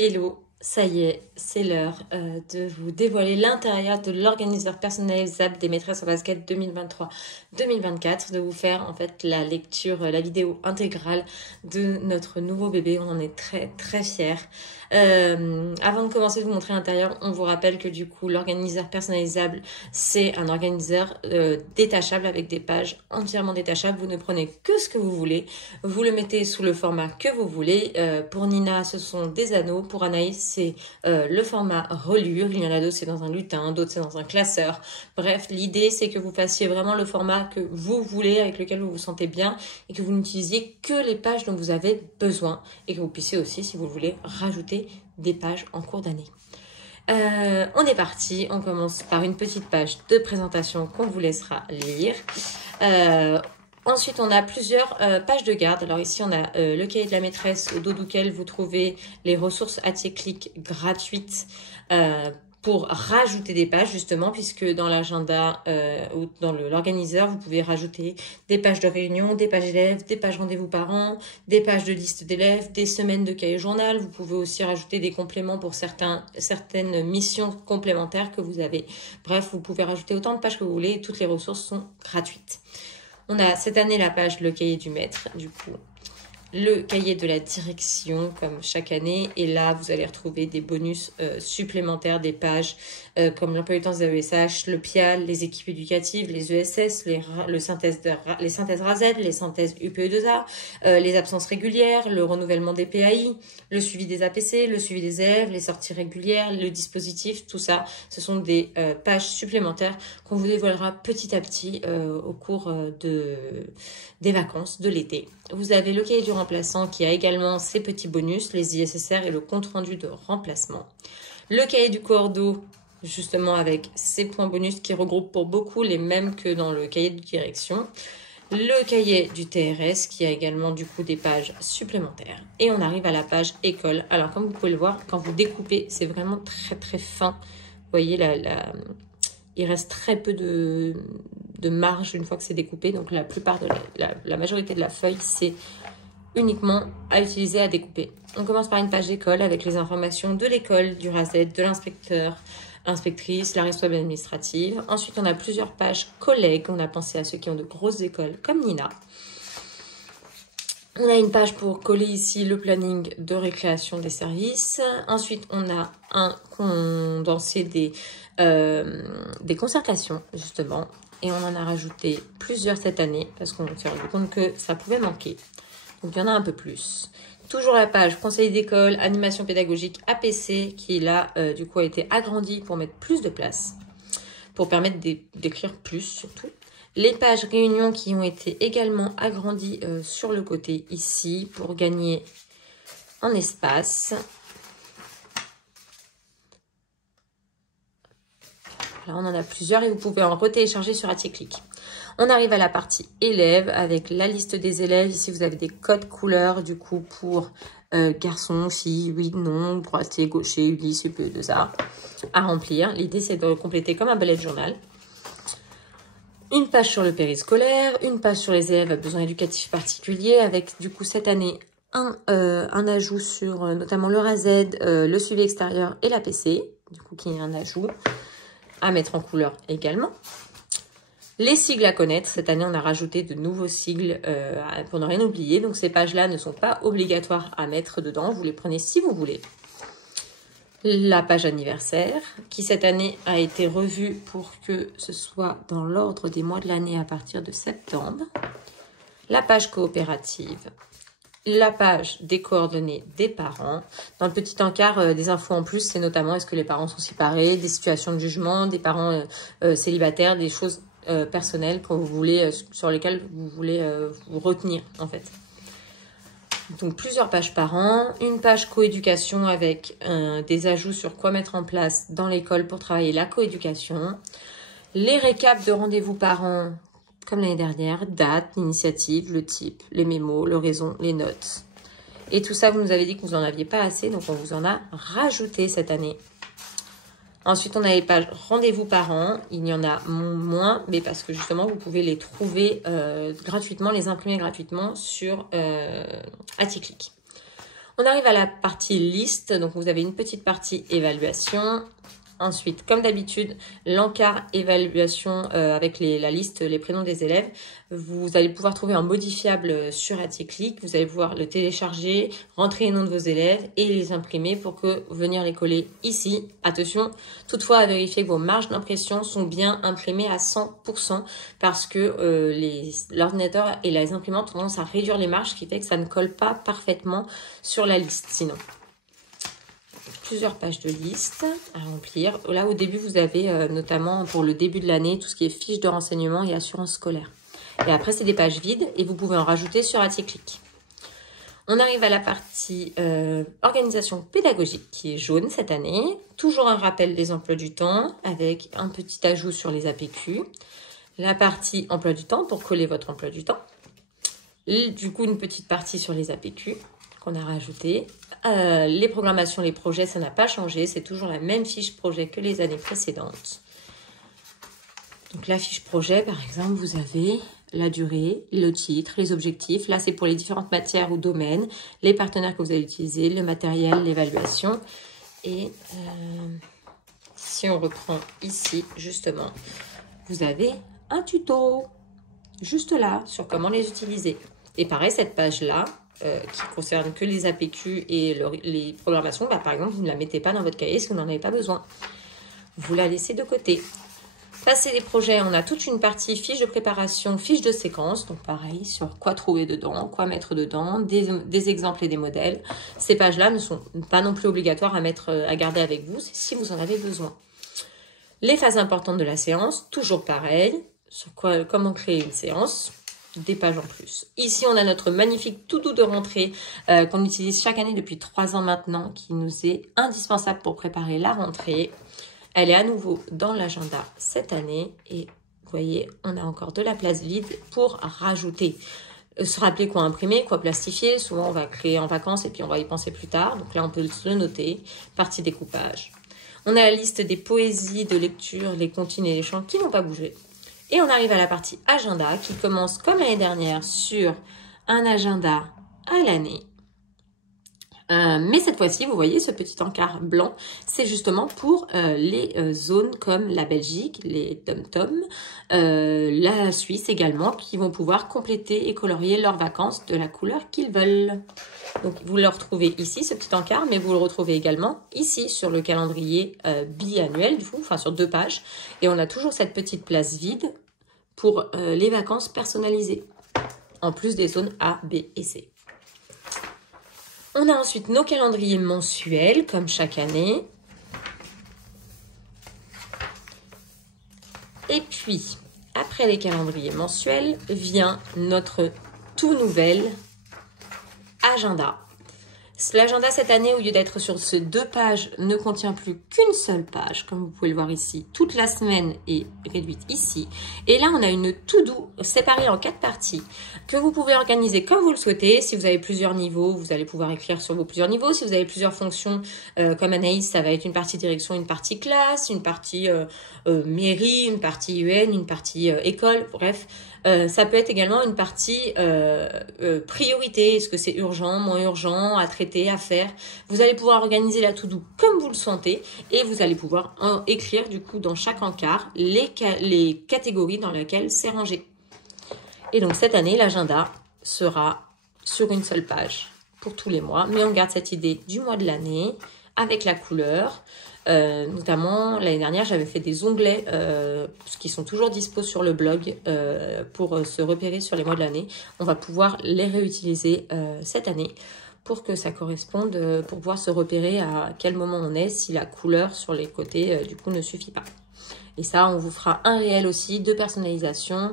Hello, ça y est, c'est l'heure de vous dévoiler l'intérieur de l'organiseur personnalisable des maîtresses en basket 2023-2024, de vous faire en fait la lecture, la vidéo intégrale de notre nouveau bébé. On en est très très fiers. Avant de commencer de vous montrer l'intérieur, on vous rappelle que du coup l'organiseur personnalisable c'est un organiseur détachable avec des pages entièrement détachables. Vous ne prenez que ce que vous voulez, vous le mettez sous le format que vous voulez. Pour Nina ce sont des anneaux, pour Anaïs c'est le format relure, il y en a d'autres c'est dans un lutin, d'autres c'est dans un classeur. Bref, l'idée c'est que vous fassiez vraiment le format que vous voulez, avec lequel vous vous sentez bien, et que vous n'utilisiez que les pages dont vous avez besoin, et que vous puissiez aussi, si vous voulez, rajouter des pages en cours d'année. On est parti, on commence par une petite page de présentation qu'on vous laissera lire. Ensuite, on a plusieurs pages de garde. Alors ici, on a le cahier de la maîtresse au dos duquel vous trouvez les ressources ATIECLIC gratuites pour rajouter des pages justement, puisque dans l'agenda ou dans l'organiseur, vous pouvez rajouter des pages de réunion, des pages élèves, des pages rendez-vous parents, des pages de liste d'élèves, des semaines de cahier journal. Vous pouvez aussi rajouter des compléments pour certaines missions complémentaires que vous avez. Bref, vous pouvez rajouter autant de pages que vous voulez et toutes les ressources sont gratuites. On a cette année la page le cahier du maître, du coup le cahier de la direction comme chaque année, et là vous allez retrouver des bonus supplémentaires, des pages comme l'emploi du temps des AESH, le PIAL, les équipes éducatives, les ESS, les synthèses RAZ, les synthèses UPE2A, les absences régulières, le renouvellement des PAI, le suivi des APC, le suivi des élèves, les sorties régulières, le dispositif, tout ça, ce sont des pages supplémentaires qu'on vous dévoilera petit à petit au cours des vacances de l'été. Vous avez le cahier du remplaçant qui a également ses petits bonus, les ISSR et le compte-rendu de remplacement. Le cahier du cordeau, justement avec ses points bonus qui regroupent pour beaucoup les mêmes que dans le cahier de direction. Le cahier du TRS qui a également du coup des pages supplémentaires. Et on arrive à la page école. Alors comme vous pouvez le voir, quand vous découpez, c'est vraiment très très fin. Vous voyez, il reste très peu de marge une fois que c'est découpé. Donc la plupart de la majorité de la feuille, c'est uniquement à utiliser à découper. On commence par une page d'école avec les informations de l'école, du RAZ, de l'inspecteur, inspectrice, la responsable administrative. Ensuite, on a plusieurs pages collègues. On a pensé à ceux qui ont de grosses écoles comme Nina. On a une page pour coller ici le planning de récréation des services. Ensuite, on a un condensé des concertations, justement. Et on en a rajouté plusieurs cette année parce qu'on s'est rendu compte que ça pouvait manquer. Donc, il y en a un peu plus. Toujours la page conseil d'école, animation pédagogique APC qui là, du coup, a été agrandie pour mettre plus de place, pour permettre d'écrire plus surtout. Les pages réunion qui ont été également agrandies sur le côté ici pour gagner en espace. Là, on en a plusieurs et vous pouvez en retélécharger sur ATIECLIC. On arrive à la partie élèves avec la liste des élèves. Ici, vous avez des codes couleurs du coup pour garçons, filles, oui, non, droitier, gaucher, Ulysse, UPE2A à remplir. L'idée, c'est de compléter comme un bullet journal. Une page sur le périscolaire, une page sur les élèves à besoins éducatifs particuliers avec du coup cette année un ajout sur notamment le RAZ, le suivi extérieur et l'APC, du coup qui est un ajout à mettre en couleur également. Les sigles à connaître, cette année on a rajouté de nouveaux sigles pour ne rien oublier, donc ces pages-là ne sont pas obligatoires à mettre dedans, vous les prenez si vous voulez. La page anniversaire, qui cette année a été revue pour que ce soit dans l'ordre des mois de l'année à partir de septembre. La page coopérative, la page des coordonnées des parents. Dans le petit encart, des infos en plus, c'est notamment est-ce que les parents sont séparés, des situations de jugement, des parents célibataires, des choses personnelles que vous voulez, sur lesquelles vous voulez vous retenir en fait. Donc plusieurs pages par an, une page coéducation avec des ajouts sur quoi mettre en place dans l'école pour travailler la coéducation, les récaps de rendez-vous parents comme l'année dernière, date, l'initiative, le type, les mémos, le raison, les notes. Et tout ça, vous nous avez dit que vous n'en aviez pas assez, donc on vous en a rajouté cette année. Ensuite, on a les pages rendez-vous parents. Il y en a moins, mais parce que justement, vous pouvez les trouver gratuitement, les imprimer gratuitement sur ATIECLIC. On arrive à la partie liste, donc vous avez une petite partie évaluation. Ensuite, comme d'habitude, l'encart évaluation avec la liste, les prénoms des élèves. Vous allez pouvoir trouver un modifiable sur AttiClick. Vous allez pouvoir le télécharger, rentrer les noms de vos élèves et les imprimer pour que venir les coller ici. Attention, toutefois, à vérifier que vos marges d'impression sont bien imprimées à 100% parce que l'ordinateur et les imprimantes ont tendance à réduire les marges, ce qui fait que ça ne colle pas parfaitement sur la liste sinon. Plusieurs pages de liste à remplir. Là, au début, vous avez notamment pour le début de l'année, tout ce qui est fiches de renseignement et assurance scolaire. Et après, c'est des pages vides et vous pouvez en rajouter sur AttiClick. On arrive à la partie organisation pédagogique qui est jaune cette année. Toujours un rappel des emplois du temps avec un petit ajout sur les APQ. La partie emploi du temps pour coller votre emploi du temps. Et, du coup, une petite partie sur les APQ qu'on a rajouté. Les programmations, les projets, ça n'a pas changé. C'est toujours la même fiche projet que les années précédentes. Donc la fiche projet, par exemple, vous avez la durée, le titre, les objectifs. Là, c'est pour les différentes matières ou domaines, les partenaires que vous allez utiliser, le matériel, l'évaluation. Et si on reprend ici, justement, vous avez un tuto, juste là, sur comment les utiliser. Et pareil, cette page-là, qui concerne que les APQ et les programmations, bah, par exemple, vous ne la mettez pas dans votre cahier si vous n'en avez pas besoin. Vous la laissez de côté. Passer les projets, on a toute une partie fiche de préparation, fiche de séquence. Donc pareil, sur quoi trouver dedans, quoi mettre dedans, des exemples et des modèles. Ces pages-là ne sont pas non plus obligatoires à garder avec vous, si vous en avez besoin. Les phases importantes de la séance, toujours pareil. Sur comment créer une séance. Des pages en plus. Ici, on a notre magnifique to-do de rentrée qu'on utilise chaque année depuis 3 ans maintenant, qui nous est indispensable pour préparer la rentrée. Elle est à nouveau dans l'agenda cette année et vous voyez, on a encore de la place vide pour rajouter. Se rappeler quoi imprimer, quoi plastifier. Souvent, on va créer en vacances et puis on va y penser plus tard. Donc là, on peut le noter. Partie découpage. On a la liste des poésies, de lecture, les comptines et les chants qui n'ont pas bougé. Et on arrive à la partie agenda qui commence comme l'année dernière sur un agenda à l'année. Mais cette fois-ci, vous voyez ce petit encart blanc, c'est justement pour les zones comme la Belgique, les Dom-Tom, la Suisse également, qui vont pouvoir compléter et colorier leurs vacances de la couleur qu'ils veulent. Donc vous le retrouvez ici, ce petit encart, mais vous le retrouvez également ici sur le calendrier biannuel, du coup, enfin sur 2 pages. Et on a toujours cette petite place vide pour les vacances personnalisées, en plus des zones A, B et C. On a ensuite nos calendriers mensuels, comme chaque année. Et puis, après les calendriers mensuels, vient notre tout nouvel agenda. L'agenda cette année, au lieu d'être sur ces 2 pages, ne contient plus qu'une seule page, comme vous pouvez le voir ici. Toute la semaine est réduite ici. Et là, on a une to-do séparée en 4 parties que vous pouvez organiser comme vous le souhaitez. Si vous avez plusieurs niveaux, vous allez pouvoir écrire sur vos plusieurs niveaux. Si vous avez plusieurs fonctions, comme Anaïs, ça va être une partie direction, une partie classe, une partie mairie, une partie UN, une partie école, bref. Ça peut être également une partie priorité. Est-ce que c'est urgent, moins urgent, à traiter, à faire? Vous allez pouvoir organiser la to-do comme vous le sentez et vous allez pouvoir écrire du coup dans chaque encart les catégories dans lesquelles c'est rangé. Et donc cette année, l'agenda sera sur une seule page pour tous les mois. Mais on garde cette idée du mois de l'année avec la couleur. Notamment l'année dernière j'avais fait des onglets qui sont toujours dispo sur le blog pour se repérer sur les mois de l'année. On va pouvoir les réutiliser cette année pour que ça corresponde, pour pouvoir se repérer à quel moment on est si la couleur sur les côtés du coup ne suffit pas. Et ça, on vous fera un réel aussi de personnalisation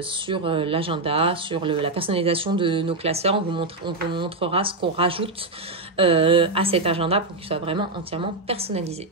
sur l'agenda, sur la personnalisation de nos classeurs. On vous montrera ce qu'on rajoute à cet agenda pour qu'il soit vraiment entièrement personnalisé.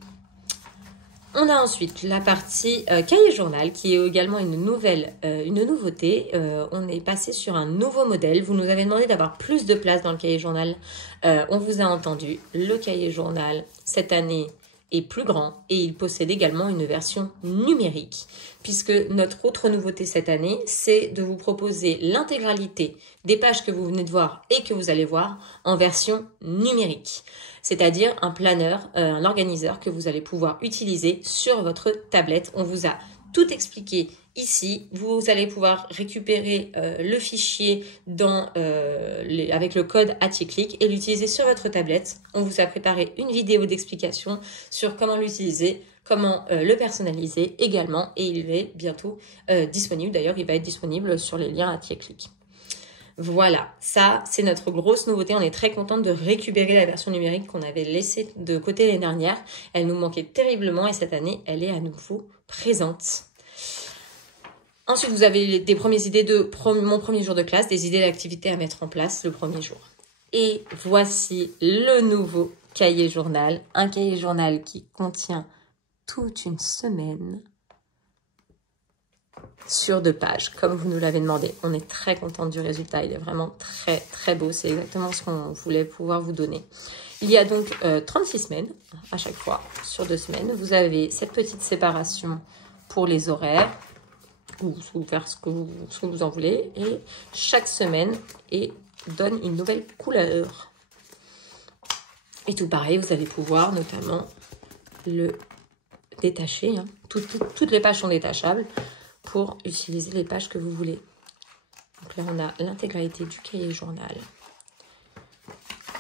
On a ensuite la partie cahier journal qui est également une nouveauté. On est passé sur un nouveau modèle. Vous nous avez demandé d'avoir plus de place dans le cahier journal. On vous a entendu. Le cahier journal, cette année, est plus grand et il possède également une version numérique, puisque notre autre nouveauté cette année, c'est de vous proposer l'intégralité des pages que vous venez de voir et que vous allez voir en version numérique, c'est-à-dire un planeur, un organiseur que vous allez pouvoir utiliser sur votre tablette. On vous a tout expliqué ici. Vous allez pouvoir récupérer le fichier avec le code ATICLIC et l'utiliser sur votre tablette. On vous a préparé une vidéo d'explication sur comment l'utiliser, comment le personnaliser également, et il est bientôt disponible. D'ailleurs, il va être disponible sur les liens ATICLIC. Voilà, ça c'est notre grosse nouveauté. On est très contente de récupérer la version numérique qu'on avait laissée de côté l'année dernière. Elle nous manquait terriblement et cette année, elle est à nouveau présente. Ensuite, vous avez des premières idées de mon premier jour de classe, des idées d'activités à mettre en place le premier jour. Et voici le nouveau cahier journal, un cahier journal qui contient toute une semaine sur 2 pages, comme vous nous l'avez demandé. On est très contente du résultat, il est vraiment très très beau, c'est exactement ce qu'on voulait pouvoir vous donner. Il y a donc 36 semaines à chaque fois, sur 2 semaines. Vous avez cette petite séparation pour les horaires, ou faire ce que vous en voulez, et chaque semaine donne une nouvelle couleur. Et tout pareil, vous allez pouvoir notamment le détacher, hein. Toutes les pages sont détachables pour utiliser les pages que vous voulez. Donc là, on a l'intégralité du cahier journal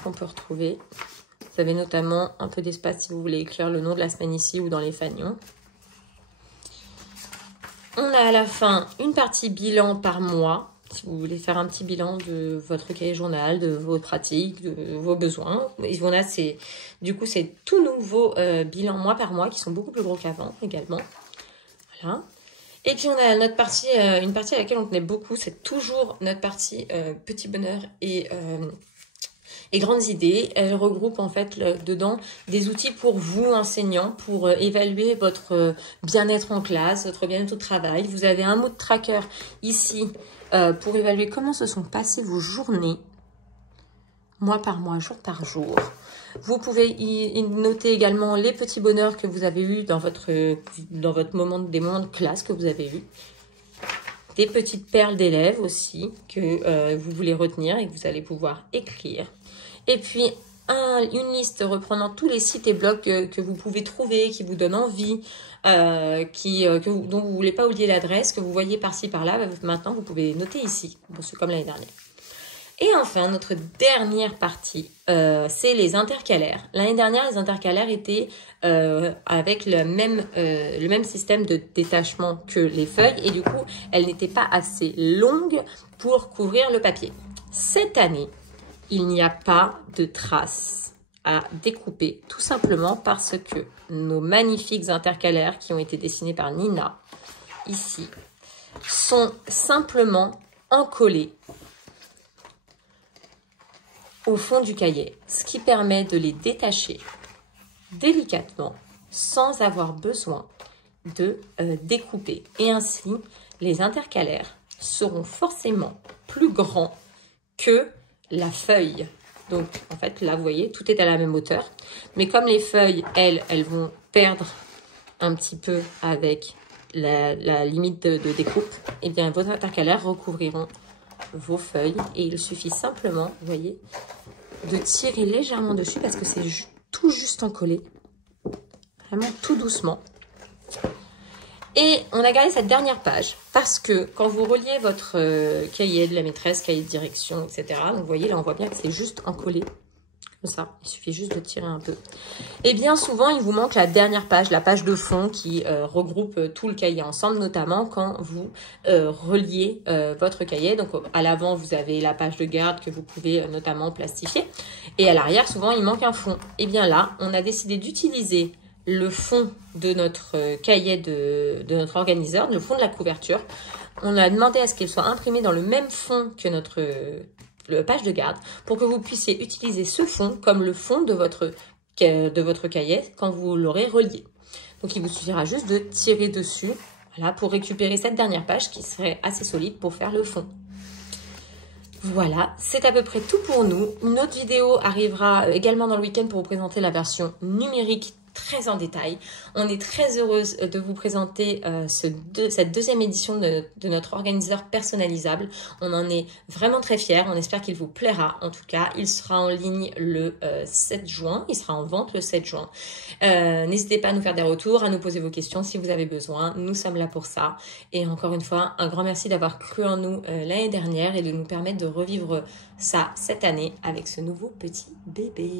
qu'on peut retrouver. Vous avez notamment un peu d'espace si vous voulez écrire le nom de la semaine ici ou dans les fanions. On a à la fin une partie bilan par mois, si vous voulez faire un petit bilan de votre cahier journal, de vos pratiques, de vos besoins. Et on a du coup, ces tout nouveaux bilans mois par mois qui sont beaucoup plus gros qu'avant également. Voilà. Et puis on a notre partie, une partie à laquelle on tenait beaucoup, c'est toujours notre partie petit bonheur et grandes idées. Elle regroupe en fait dedans des outils pour vous, enseignants, pour évaluer votre bien-être en classe, votre bien-être au travail. Vous avez un mood tracker ici pour évaluer comment se sont passées vos journées, mois par mois, jour par jour. Vous pouvez y noter également les petits bonheurs que vous avez eus dans votre des moments de classe que vous avez eus. Des petites perles d'élèves aussi que vous voulez retenir et que vous allez pouvoir écrire. Et puis, une liste reprenant tous les sites et blogs que vous pouvez trouver, qui vous donnent envie, dont vous ne voulez pas oublier l'adresse, que vous voyez par-ci, par-là. Maintenant, vous pouvez noter ici, c'est comme l'année dernière. Et enfin, notre dernière partie, c'est les intercalaires. L'année dernière, les intercalaires étaient avec le même système de détachement que les feuilles. Et du coup, elles n'étaient pas assez longues pour couvrir le papier. Cette année, il n'y a pas de traces à découper, tout simplement parce que nos magnifiques intercalaires qui ont été dessinés par Nina, ici, sont simplement encollés au fond du cahier, ce qui permet de les détacher délicatement sans avoir besoin de découper. Et ainsi, les intercalaires seront forcément plus grands que la feuille. Donc, en fait, là, vous voyez, tout est à la même hauteur. Mais comme les feuilles, elles vont perdre un petit peu avec la limite de découpe, eh bien, vos intercalaires recouvriront vos feuilles. Et il suffit simplement, vous voyez, de tirer légèrement dessus parce que c'est tout juste encollé. Vraiment tout doucement. Et on a gardé cette dernière page parce que quand vous reliez votre cahier de la maîtresse, cahier de direction, etc., donc vous voyez, là, on voit bien que c'est juste encollé. Comme ça, il suffit juste de tirer un peu. Et bien souvent, il vous manque la dernière page, la page de fond qui regroupe tout le cahier ensemble, notamment quand vous reliez votre cahier. Donc à l'avant, vous avez la page de garde que vous pouvez notamment plastifier. Et à l'arrière, souvent, il manque un fond. Et bien là, on a décidé d'utiliser le fond de notre cahier de notre organiseur, le fond de la couverture. On a demandé à ce qu'il soit imprimé dans le même fond que notre page de garde pour que vous puissiez utiliser ce fond comme le fond de votre cahier quand vous l'aurez relié. Donc, il vous suffira juste de tirer dessus, voilà, pour récupérer cette dernière page qui serait assez solide pour faire le fond. Voilà, c'est à peu près tout pour nous. Une autre vidéo arrivera également dans le week-end pour vous présenter la version numérique très en détail. On est très heureuse de vous présenter cette deuxième édition de notre organiseur personnalisable. On en est vraiment très fiers. On espère qu'il vous plaira. En tout cas, il sera en ligne le 7 juin. Il sera en vente le 7 juin. N'hésitez pas à nous faire des retours, à nous poser vos questions si vous avez besoin. Nous sommes là pour ça. Et encore une fois, un grand merci d'avoir cru en nous l'année dernière et de nous permettre de revivre ça cette année avec ce nouveau petit bébé.